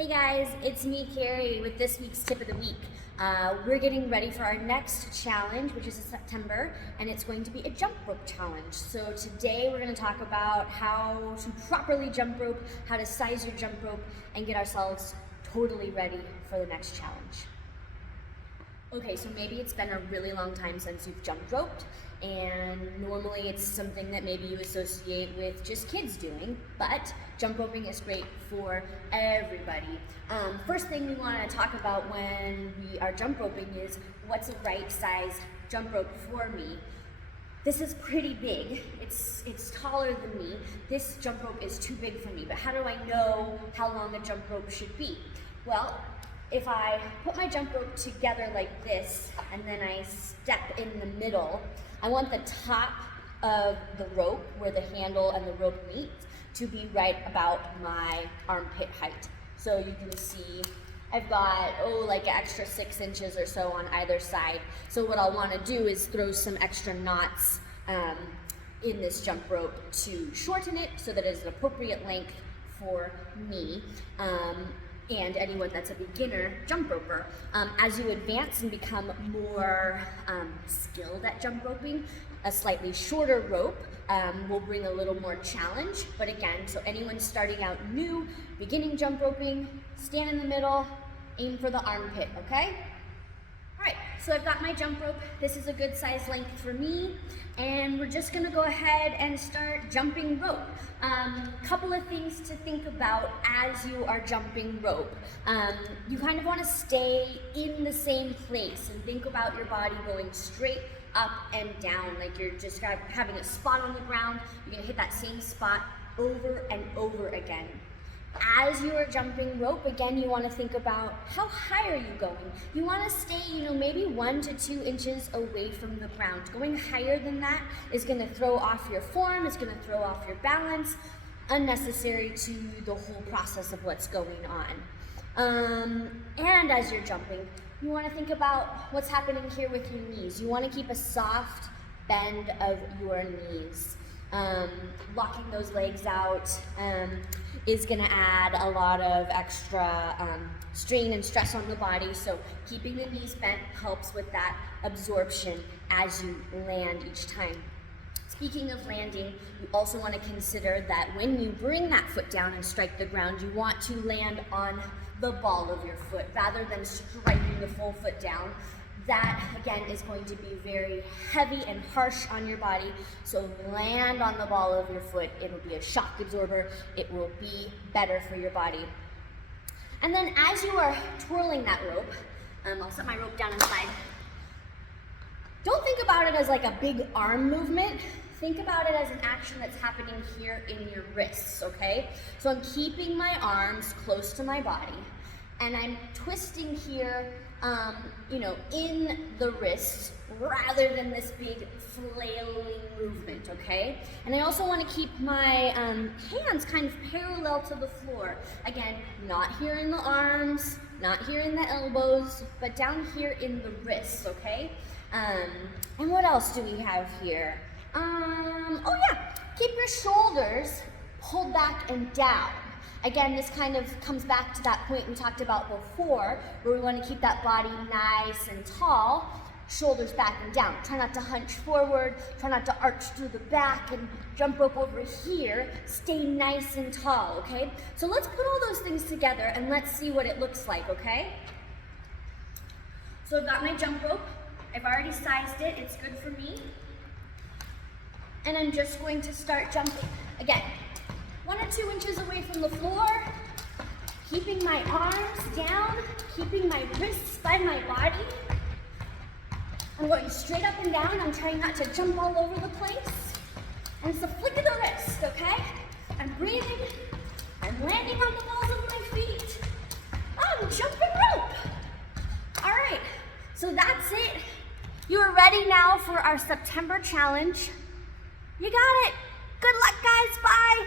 Hey guys, it's me, Carrie, with this week's tip of the week. We're getting ready for our next challenge, which is in September, and it's going to be a jump rope challenge. So today we're going to talk about how to properly jump rope, how to size your jump rope, and get ourselves totally ready for the next challenge. Okay, so maybe it's been a really long time since you've jumped roped, and normally it's something that maybe you associate with just kids doing, but jump roping is great for everybody. First thing we want to talk about when we are jump roping is what's a right size jump rope for me. This is pretty big. It's taller than me. This jump rope is too big for me, but how do I know how long a jump rope should be? Well, if I put my jump rope together like this, and then I step in the middle, I want the top of the rope, where the handle and the rope meet, to be right about my armpit height. So you can see I've got, like an extra 6 inches or so on either side. So what I'll want to do is throw some extra knots in this jump rope to shorten it so that it's an appropriate length for me. And anyone that's a beginner jump roper. As you advance and become more skilled at jump roping, a slightly shorter rope will bring a little more challenge. But again, so anyone starting out new, beginning jump roping, stand in the middle, aim for the armpit, okay? All right, so I've got my jump rope. This is a good size length for me. And we're just gonna go ahead and start jumping rope. Couple of things to think about as you are jumping rope. You kind of wanna stay in the same place and think about your body going straight up and down, like you're just having a spot on the ground. You're gonna hit that same spot over and over again. As you are jumping rope, again, you want to think about how high are you going. You want to stay, maybe 1 to 2 inches away from the ground. Going higher than that is going to throw off your form, it's going to throw off your balance, unnecessary to the whole process of what's going on. And as you're jumping, you want to think about what's happening here with your knees. You want to keep a soft bend of your knees. Locking those legs out is going to add a lot of extra strain and stress on the body, so keeping the knees bent helps with that absorption as you land each time. Speaking of landing, you also want to consider that when you bring that foot down and strike the ground, you want to land on the ball of your foot rather than striking the full foot down. That, again, is going to be very heavy and harsh on your body, so land on the ball of your foot. It'll be a shock absorber. It will be better for your body. And then as you are twirling that rope, I'll set my rope down inside. Don't think about it as like a big arm movement. Think about it as an action that's happening here in your wrists, okay? So I'm keeping my arms close to my body, and I'm twisting here, in the wrist rather than this big flailing movement, okay? And I also want to keep my hands kind of parallel to the floor. Again, not here in the arms, not here in the elbows, but down here in the wrists, okay? And what else do we have here? Keep your shoulders pulled back and down. Again, this kind of comes back to that point we talked about before, where we want to keep that body nice and tall, shoulders back and down. Try not to hunch forward, try not to arch through the back and jump rope over here. Stay nice and tall, okay? So let's put all those things together and let's see what it looks like, okay? So I've got my jump rope. I've already sized it. It's good for me. And I'm just going to start jumping. Again, 1 or 2 inches away from the floor, keeping my arms down, keeping my wrists by my body. I'm going straight up and down. I'm trying not to jump all over the place. And it's a flick of the wrist, okay? I'm breathing. I'm landing on the balls of my feet. I'm jumping rope. All right, so that's it. You are ready now for our September challenge. You got it. Good luck, guys. Bye.